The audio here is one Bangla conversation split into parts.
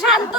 শান্ত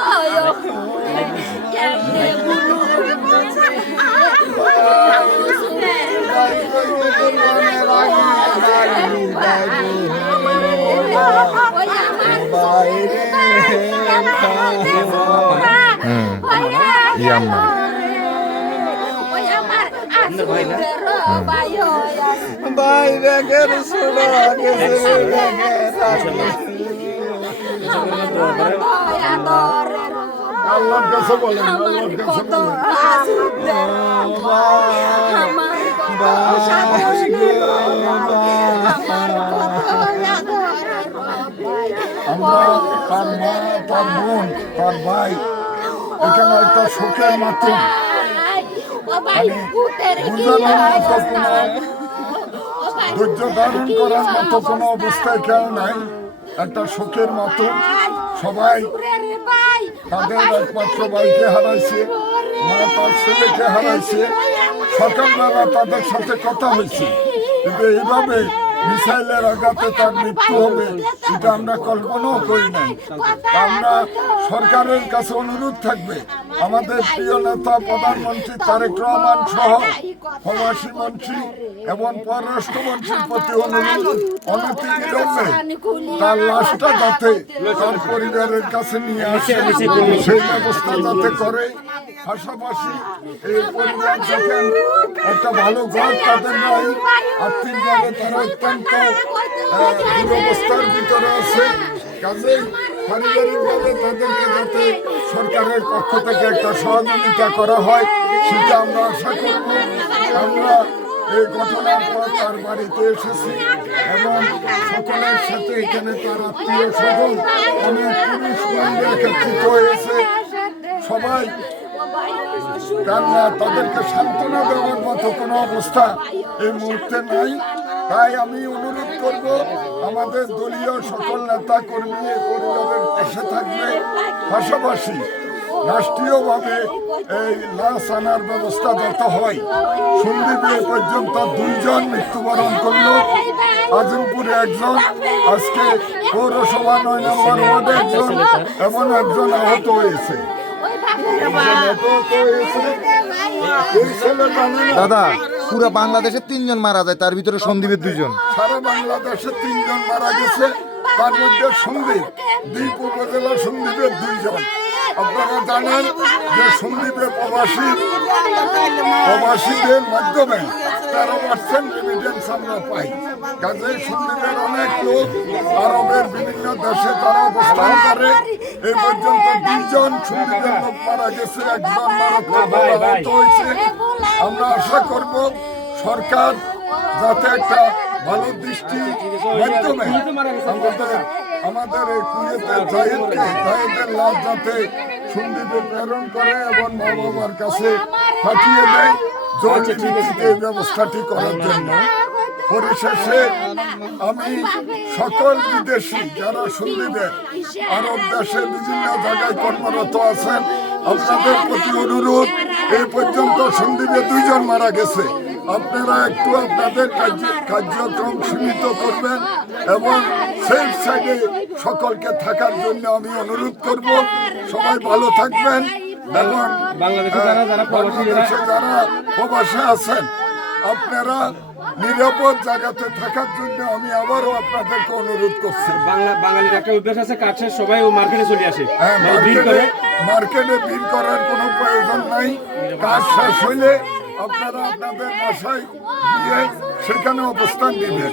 আল্লাহর কাছে বলেন, আল্লাহর কাছে আমরা তার মা, তার বোন, তার ভাই এখানে একটা শোকের মাধ্যম ধৈর্য ধারণ করার মতো কোনো অবস্থায় কেউ নাই। একটা শোকের মতো সবাই তাদের একমাত্র ভাইকে হারাইছে, মা তার ছেলেকে হারাইছে। সকালবেলা তাদের সাথে কথা হয়েছে, কিন্তু এইভাবে মিসাইলের আঘাতে তার মৃত্যু হবে এটা আমরা কল্পনাও করি নাই। আমরা সরকারের কাছে অনুরোধ থাকবে, আমাদের প্রিয় নেতা প্রধানমন্ত্রী তারেক রহমান সহ প্রবাসী মন্ত্রী এবং পররাষ্ট্রমন্ত্রীর প্রতি অনুরোধ, অনতিবিলম্বে তার লাশটা যাতে তার পরিবারের কাছে নিয়ে আসে সেই ব্যবস্থা যাতে করে। পাশাপাশি এই পরিবার দেখেন একটা ভালো ঘর তাদের নাই, আর্থিকভাবে তারা অত্যন্ত দুরবস্থার ভিতরে আছে। কাজেই পারিবারিকভাবে তাদেরকে যাতে সরকারের পক্ষ থেকে একটা সহযোগিতা করা হয় সেটা আমরা আশা করব। আমরা এই ঘটনার পর তার বাড়িতে এসেছি এবং সকলের সাথে এখানে তার আত্মীয় স্বজন অনেক পুরুষ মহিলা একত্রিত হয়েছে। সবাই কান্না, তাদেরকে সান্ত্বনা দেওয়ার মতো কোনো অবস্থা এই মুহূর্তে নাই। তাই আমি অনুরোধ করব আমাদের দলীয় সকল নেতা কর্মী এই পরিবারের পাশে থাকবে। পাশাপাশি রাষ্ট্রীয়ভাবে এই লাশ আনার ব্যবস্থা যত হয়। সন্দীপে পর্যন্ত 2 জন মৃত্যুবরণ করল, আজিমপুরে 1 জন, আজকে পৌরসভা 9 নম্বর ওয়ার্ডে 1 জন এবং 1 জন আহত হয়েছে। দাদা, পুরো বাংলাদেশে 3 জন মারা যায়, তার ভিতরে সন্দীপের 2 জন। সারা বাংলাদেশে 3 জন মারা গেছে, তার মধ্যে সন্দীপ দ্বীপ উপজেলা সন্দীপের 2 জন। আপনারা জানেন যে সন্দীপের প্রবাসীদের মাধ্যমে 13% রেমিটেন্স আমরা পাই। কাজেই সন্দীপের অনেক লোক আরবের বিভিন্ন দেশে তারা অবস্থান করে। এই পর্যন্ত 2 জন সন্দীপের লোক মারা গেছে, 1 জন আহত হয়েছে। আমরা আশা করব সরকার যাতে একটা ভালো দৃষ্টি মাধ্যমে আমাদের এই কুয়েতের জায়েদের লাশ যাতে সন্দীপে প্রেরণ করে এবং মা বাবার কাছে পাঠিয়ে দেয় এই ব্যবস্থাটি করার জন্য। পরিশেষে আমি সকল বিদেশি যারা সন্দীপের আরব দেশে বিভিন্ন জায়গায় কর্মরত আছেন, আপনাদের প্রতি অনুরোধ, এই পর্যন্ত সন্দীপে 2 জন মারা গেছে। আপনারা একটু আপনাদের কার্যক্রম সীমিত করবেন এবং সেফ সাইডে সকলকে থাকার জন্য আমি অনুরোধ করব। সবাই ভালো থাকবেন এবং বাংলাদেশে যারা প্রবাসে আছেন আপনারা নিরাপদ জায়গাতে থাকার জন্য আমি আবারও আপনাদেরকে অনুরোধ করছি। বাঙালির একটা অভ্যাস আছে, কাজ শেষ সবাই মার্কেটে চলে আসে। মার্কেটে ভিড় করার কোনো প্রয়োজন নাই। কাজ শেষ হইলে আপনারা আপনাদের বাসায় গিয়ে সেখানে অবস্থান দিবেন।